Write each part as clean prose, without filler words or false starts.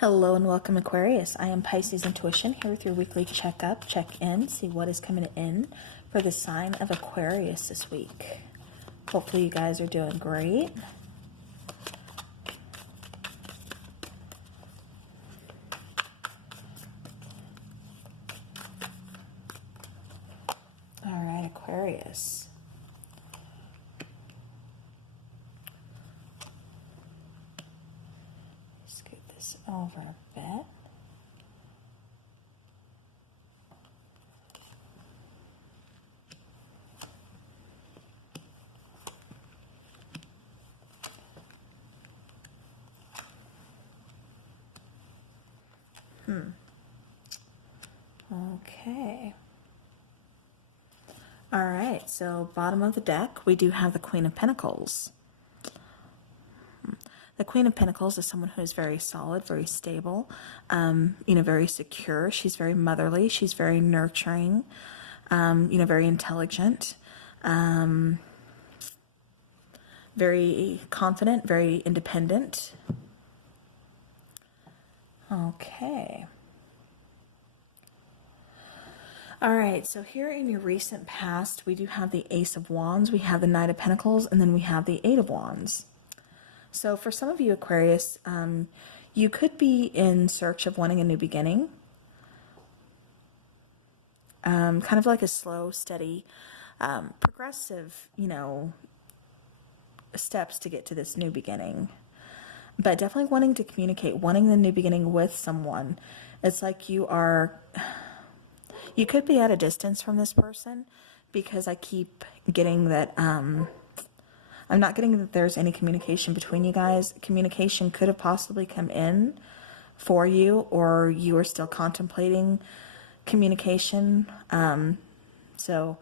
Hello and welcome, Aquarius. I am Pisces Intuition here with your weekly checkup, check-in, see what is coming in for the sign of Aquarius this week. Hopefully you guys are doing great. All right, Aquarius. Scoot this over a bit. Okay. All right, so bottom of the deck, we do have the Queen of Pentacles. The Queen of Pentacles is someone who is very solid, very stable, very secure. She's very motherly. She's very nurturing, very intelligent, very confident, very independent. Okay. All right, so here in your recent past, we do have the Ace of Wands, we have the Knight of Pentacles, and then we have the Eight of Wands. So for some of you, Aquarius, you could be in search of wanting a new beginning. Kind of like a slow, steady, progressive, steps to get to this new beginning. But definitely wanting to communicate, wanting the new beginning with someone. It's like you could be at a distance from this person, because I keep getting that, I'm not getting that there's any communication between you guys. Communication could have possibly come in for you, or you are still contemplating communication. So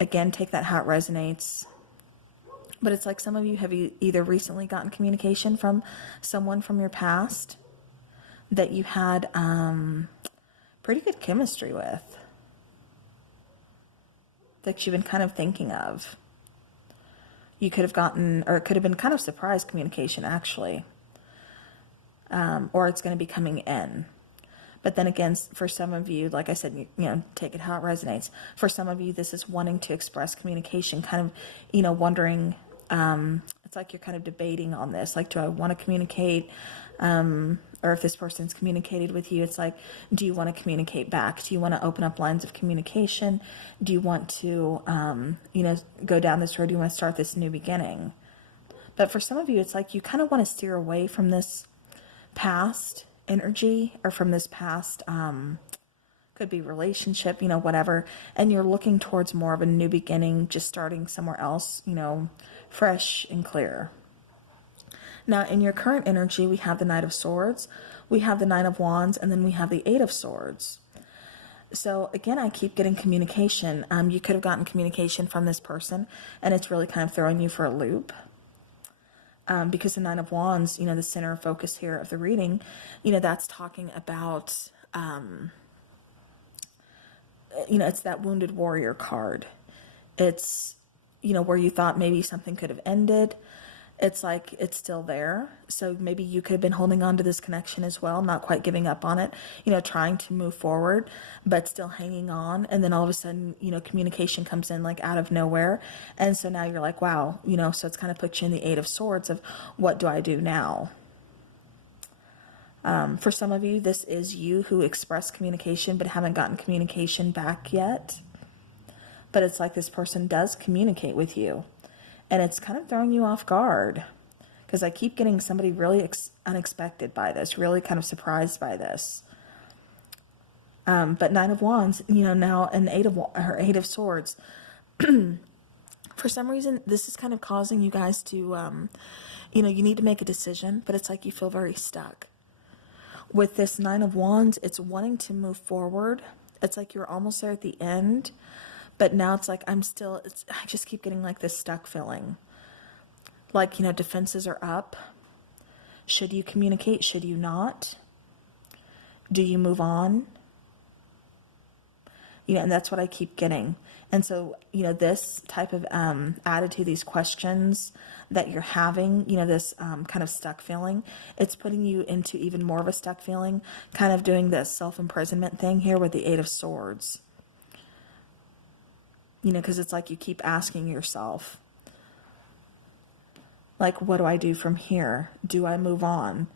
again, take that how it resonates. But it's like some of you have either recently gotten communication from someone from your past that you had pretty good chemistry with, that you've been kind of thinking of. You could have gotten, or it could have been kind of surprise communication, actually. Or it's going to be coming in. But then again, for some of you, like I said, take it how it resonates. For some of you, this is wanting to express communication, kind of, wondering, it's like you're kind of debating on this. Like, do I want to communicate? Or if this person's communicated with you, it's like, do you want to communicate back? Do you want to open up lines of communication? Do you want to, go down this road? Do you want to start this new beginning? But for some of you, it's like you kind of want to steer away from this past energy, or from this past, could be relationship, whatever. And you're looking towards more of a new beginning, just starting somewhere else, fresh and clear. Now, in your current energy, we have the Knight of Swords, we have the Nine of Wands, and then we have the Eight of Swords. So again, I keep getting communication. You could have gotten communication from this person, and it's really kind of throwing you for a loop. Because the Nine of Wands, the center focus here of the reading, that's talking about, it's that wounded warrior card. It's, where you thought maybe something could have ended. It's like it's still there. So maybe you could have been holding on to this connection as well, not quite giving up on it, trying to move forward, but still hanging on. And then all of a sudden, communication comes in like out of nowhere. And so now you're like, wow, so it's kind of put you in the Eight of Swords of, what do I do now? For some of you, this is you who expressed communication but haven't gotten communication back yet. But it's like this person does communicate with you. And it's kind of throwing you off guard, because I keep getting somebody really unexpected by this, really kind of surprised by this. But Nine of Wands, now an Eight of Swords. For some reason, this is kind of causing you guys to, you need to make a decision, but it's like you feel very stuck. With this Nine of Wands, it's wanting to move forward. It's like you're almost there at the end. But now it's like I just keep getting like this stuck feeling. Like, defenses are up. Should you communicate? Should you not? Do you move on? You know, and that's what I keep getting. And so, you know, this type of attitude, these questions that you're having, you know, this kind of stuck feeling, it's putting you into even more of a stuck feeling, kind of doing this self-imprisonment thing here with the Eight of Swords. You know, because it's like you keep asking yourself, like, what do I do from here? Do I move on?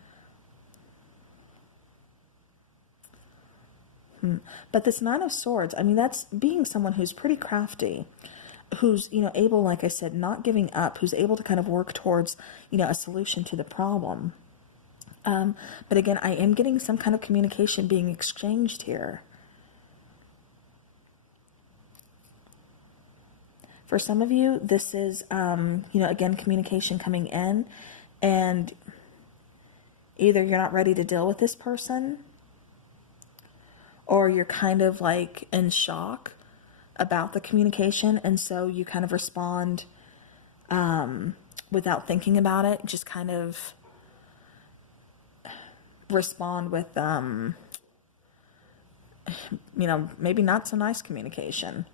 But this Nine of Swords, I mean, that's being someone who's pretty crafty, who's, you know, able, like I said, not giving up, who's able to kind of work towards, you know, a solution to the problem. But again, I am getting some kind of communication being exchanged here. For some of you, this is, you know, again, communication coming in, and either you're not ready to deal with this person, or you're kind of like in shock about the communication, and so you kind of respond without thinking about it, just kind of respond with, you know, maybe not so nice communication.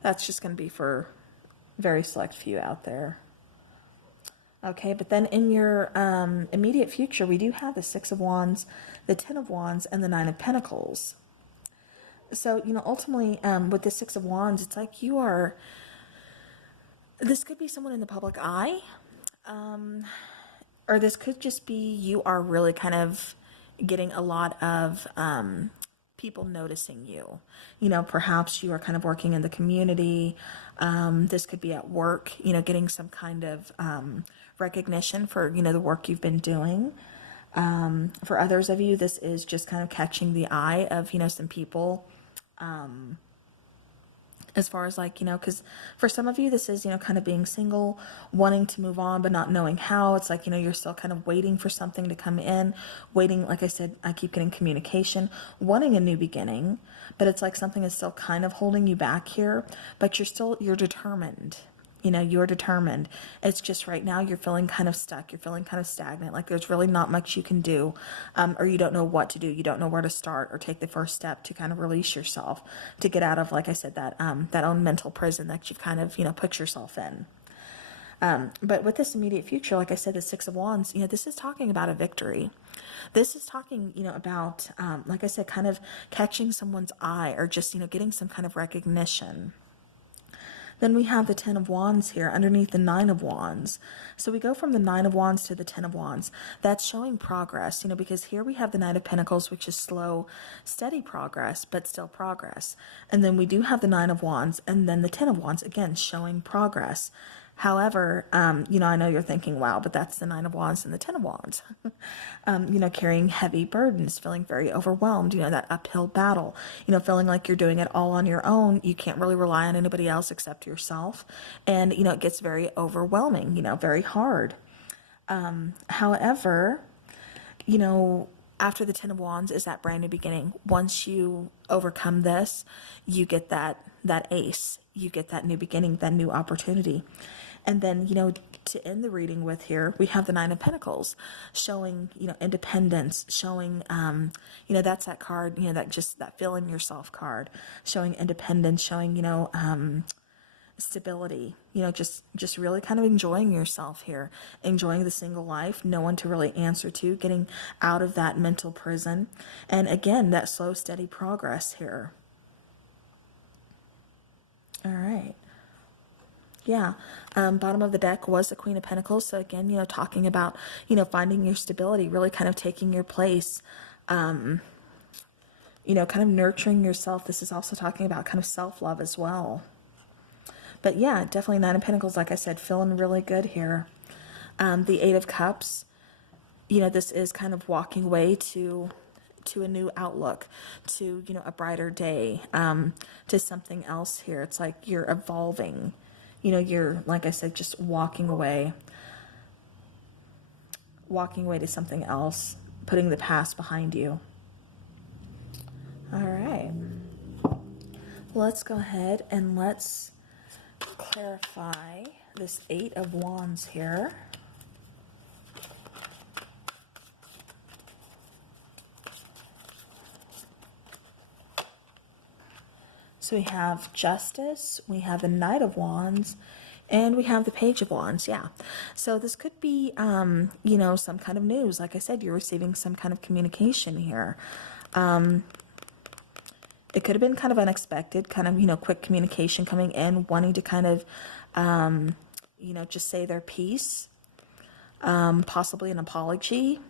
That's just going to be for very select few out there. Okay, but then in your immediate future, we do have the Six of Wands, the Ten of Wands, and the Nine of Pentacles. So, you know, ultimately, with the Six of Wands, it's like you are, this could be someone in the public eye, or this could just be you are really kind of getting a lot of people noticing you. You know, perhaps you are kind of working in the community. This could be at work, you know, getting some kind of recognition for, you know, the work you've been doing. For others of you, this is just kind of catching the eye of, you know, some people. As far as like, you know, because for some of you, this is, you know, kind of being single, wanting to move on, but not knowing how. It's like, you know, you're still kind of waiting for something to come in, waiting. Like I said, I keep getting communication, wanting a new beginning, but it's like something is still kind of holding you back here, but you're determined. You know, you're determined. It's just right now you're feeling kind of stuck. You're feeling kind of stagnant. Like there's really not much you can do, or you don't know what to do. You don't know where to start or take the first step to kind of release yourself, to get out of, like I said, that that own mental prison that you've kind of, you know, put yourself in. But with this immediate future, like I said, the Six of Wands, you know, this is talking about a victory. This is talking, you know, about, like I said, kind of catching someone's eye, or just, you know, getting some kind of recognition. Then we have the Ten of Wands here underneath the Nine of Wands. So we go from the Nine of Wands to the Ten of Wands. That's showing progress, you know, because here we have the Knight of Pentacles, which is slow, steady progress, but still progress. And then we do have the Nine of Wands, and then the Ten of Wands, again, showing progress. However, you know, I know you're thinking, wow, but that's the Nine of Wands and the Ten of Wands. You know, carrying heavy burdens, feeling very overwhelmed, you know, that uphill battle, you know, feeling like you're doing it all on your own. You can't really rely on anybody else except yourself. And, you know, it gets very overwhelming, you know, very hard. However, you know, after the Ten of Wands is that brand new beginning. Once you overcome this, you get that ace. You get that new beginning, that new opportunity. And then, you know, to end the reading with here, we have the Nine of Pentacles showing, you know, independence, showing, you know, that's that card, you know, that feeling yourself card, showing independence, showing, you know, stability, you know, just really kind of enjoying yourself here, enjoying the single life, no one to really answer to, getting out of that mental prison. And again, that slow, steady progress here. All right. Yeah. Bottom of the deck was the Queen of Pentacles. So again, you know, talking about, you know, finding your stability, really kind of taking your place, you know, kind of nurturing yourself. This is also talking about kind of self-love as well. But yeah, definitely Nine of Pentacles, like I said, feeling really good here. The Eight of Cups, you know, this is kind of walking away to a new outlook, to, you know, a brighter day, to something else here. It's like you're evolving, you know, you're, like I said, just walking away to something else, putting the past behind you. All right. Let's go ahead and let's clarify this Eight of Wands here. So we have Justice, we have the Knight of Wands, and we have the Page of Wands. Yeah. So this could be, you know, some kind of news. Like I said, you're receiving some kind of communication here. It could have been kind of unexpected, kind of, you know, quick communication coming in, wanting to kind of, you know, just say their piece, possibly an apology.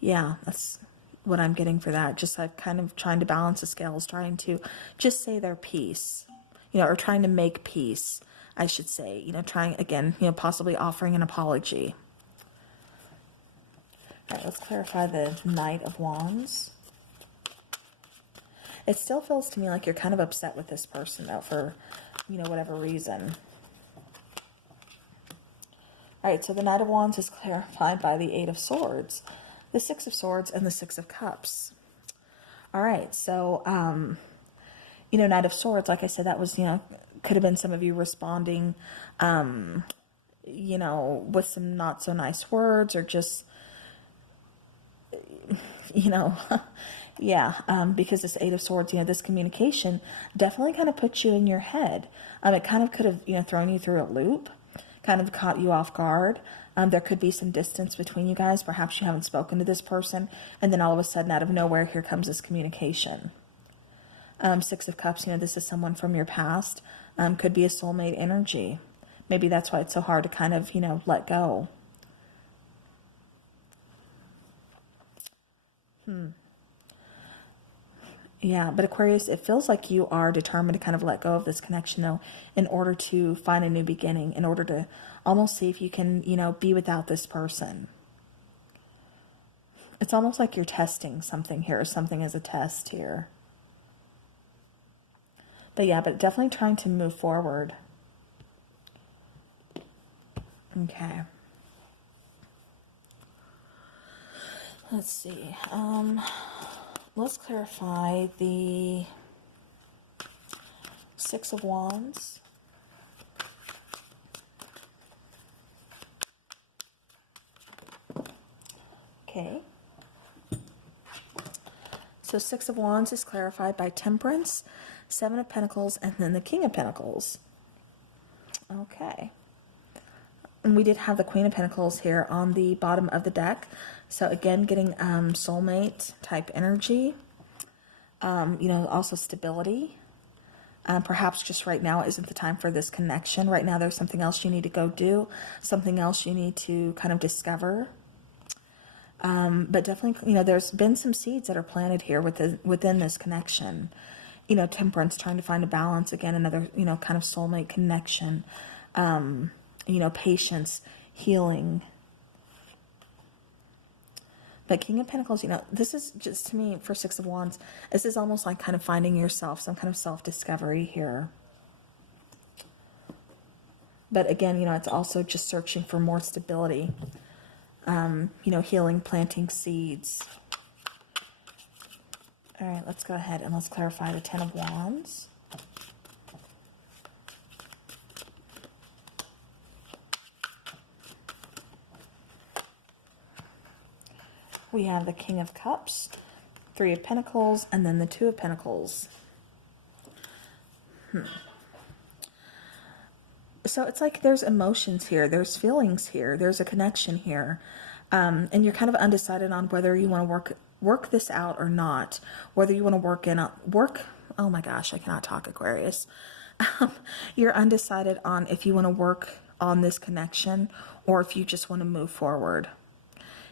Yeah, that's what I'm getting for that. Just like kind of trying to balance the scales, trying to just say their piece, you know, or trying to make peace, I should say, you know, trying again, you know, possibly offering an apology. All right, let's clarify the Knight of Wands. It still feels to me like you're kind of upset with this person though, for, you know, whatever reason. All right, so the Knight of Wands is clarified by the Eight of Swords, the Six of Swords, and the Six of Cups. All right, so, you know, Knight of Swords, like I said, that was, you know, could have been some of you responding, you know, with some not so nice words, or just, you know, yeah, because this Eight of Swords, you know, this communication definitely kind of puts you in your head. It kind of could have, you know, thrown you through a loop, kind of caught you off guard. There could be some distance between you guys. Perhaps you haven't spoken to this person, and then all of a sudden, out of nowhere, here comes this communication. Six of Cups, you know, this is someone from your past. Could be a soulmate energy. Maybe that's why it's so hard to kind of, you know, let go. Yeah, but Aquarius, it feels like you are determined to kind of let go of this connection, though, in order to find a new beginning, in order to almost see if you can, you know, be without this person. It's almost like you're testing something here, or something as a test here. But yeah, but definitely trying to move forward. Okay. Let's see. Let's clarify the Six of Wands. Okay. So Six of Wands is clarified by Temperance, Seven of Pentacles, and then the King of Pentacles. Okay. And we did have the Queen of Pentacles here on the bottom of the deck. So again, getting soulmate type energy. You know, also stability. Perhaps just right now isn't the time for this connection. Right now there's something else you need to go do. Something else you need to kind of discover. But definitely, you know, there's been some seeds that are planted here within this connection. You know, Temperance, trying to find a balance. Again, another, you know, kind of soulmate connection. You know, patience, healing. But King of Pentacles, you know, this is just, to me, for Six of Wands, this is almost like kind of finding yourself, some kind of self-discovery here. But again, you know, it's also just searching for more stability. You know, healing, planting seeds. All right, let's go ahead and let's clarify the Ten of Wands. We have the King of Cups, Three of Pentacles, and then the Two of Pentacles. So it's like there's emotions here, there's feelings here, there's a connection here. And you're kind of undecided on whether you want to work this out or not. Whether you want to oh my gosh, I cannot talk, Aquarius. You're undecided on if you want to work on this connection or if you just want to move forward.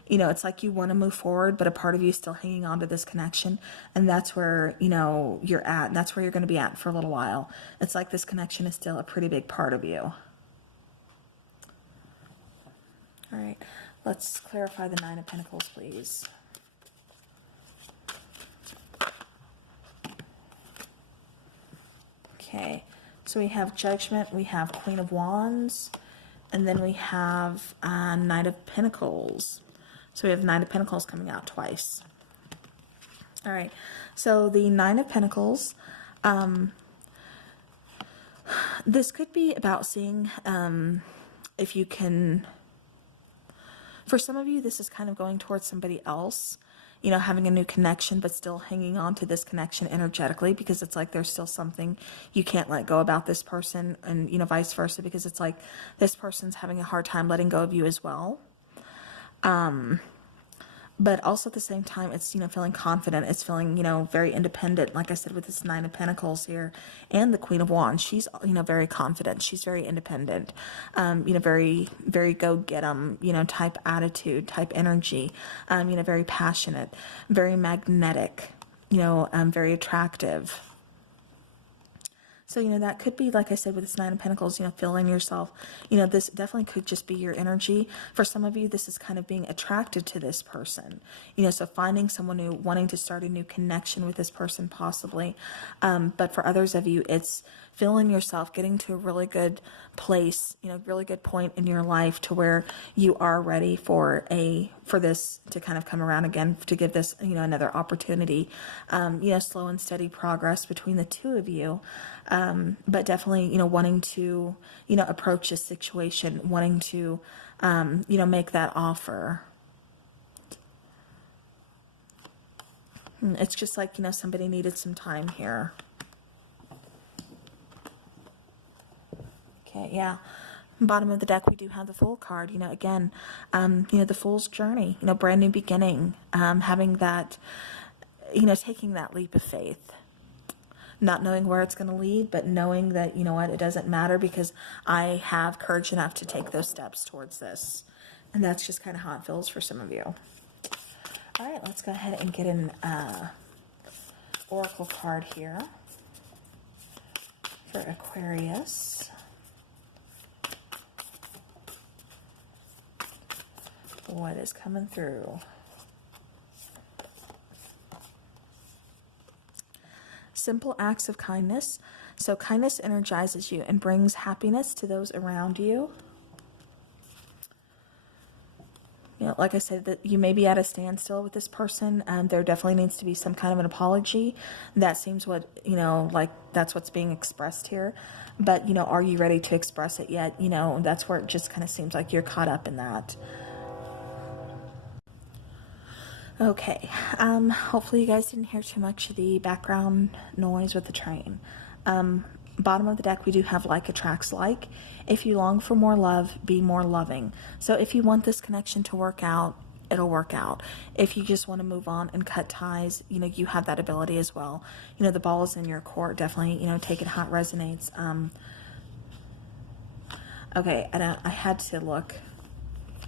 You know, it's like you want to move forward, but a part of you is still hanging on to this connection. And that's where, you know, you're at. And that's where you're going to be at for a little while. It's like this connection is still a pretty big part of you. All right. Let's clarify the Nine of Pentacles, please. Okay. So we have Judgment. We have Queen of Wands. And then we have Knight of Pentacles. So we have Nine of Pentacles coming out twice. All right. So the Nine of Pentacles, this could be about seeing if you can, for some of you, this is kind of going towards somebody else. you know, having a new connection, but still hanging on to this connection energetically, because it's like there's still something you can't let go about this person, and, you know, vice versa, because it's like this person's having a hard time letting go of you as well. But also at the same time, it's, you know, feeling confident. It's feeling, you know, very independent. Like I said, with this Nine of Pentacles here and the Queen of Wands, she's, you know, very confident. She's very independent, you know, very, very go get 'em, you know, type attitude, type energy, you know, very passionate, very magnetic, you know, very attractive. So, you know, that could be, like I said, with this Nine of Pentacles, you know, feeling yourself, you know, this definitely could just be your energy. For some of you, this is kind of being attracted to this person, you know, so finding someone new, wanting to start a new connection with this person possibly. But for others of you, it's feeling yourself getting to a really good place, you know, really good point in your life to where you are ready for this to kind of come around again, to give this, you know, another opportunity. You know, slow and steady progress between the two of you. But definitely, you know, wanting to, you know, approach this situation, wanting to, you know, make that offer. It's just like, you know, somebody needed some time here. Okay, yeah. Bottom of the deck, we do have the Fool card. You know, again, you know, the Fool's journey, you know, brand new beginning, having that, you know, taking that leap of faith. Not knowing where it's going to lead, but knowing that, you know what, it doesn't matter because I have courage enough to take those steps towards this. And that's just kind of how it feels for some of you. All right, let's go ahead and get an oracle card here for Aquarius. What is coming through? Simple acts of kindness. So kindness energizes you and brings happiness to those around you. You know, like I said, that you may be at a standstill with this person. There definitely needs to be some kind of an apology. That seems what, you know, like that's what's being expressed here. But, you know, are you ready to express it yet? You know, that's where it just kind of seems like you're caught up in that. Okay, hopefully you guys didn't hear too much of the background noise with the train. Bottom of the deck, we do have like attracts like. If you long for more love, be more loving. So if you want this connection to work out, it'll work out. If you just want to move on and cut ties, you know, you have that ability as well. You know, the ball is in your court. Definitely, you know, take it how it resonates. Okay, and I had to look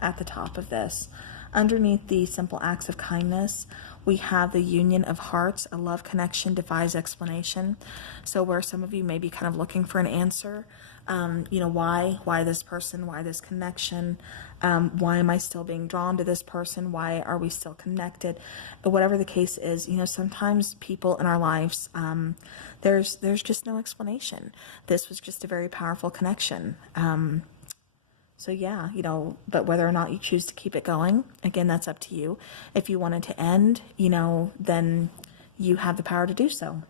at the top of this. Underneath the simple acts of kindness, we have the union of hearts. A love connection defies explanation. So where some of you may be kind of looking for an answer, you know, why this person, why this connection, why am I still being drawn to this person, why are we still connected, whatever the case is, you know, sometimes people in our lives, there's just no explanation. This was just a very powerful connection. So yeah, you know, but whether or not you choose to keep it going, again, that's up to you. If you want it to end, you know, then you have the power to do so.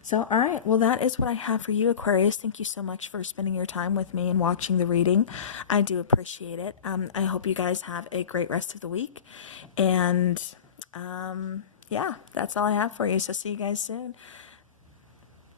So, all right, well, that is what I have for you, Aquarius. Thank you so much for spending your time with me and watching the reading. I do appreciate it. I hope you guys have a great rest of the week. And yeah, that's all I have for you. So see you guys soon.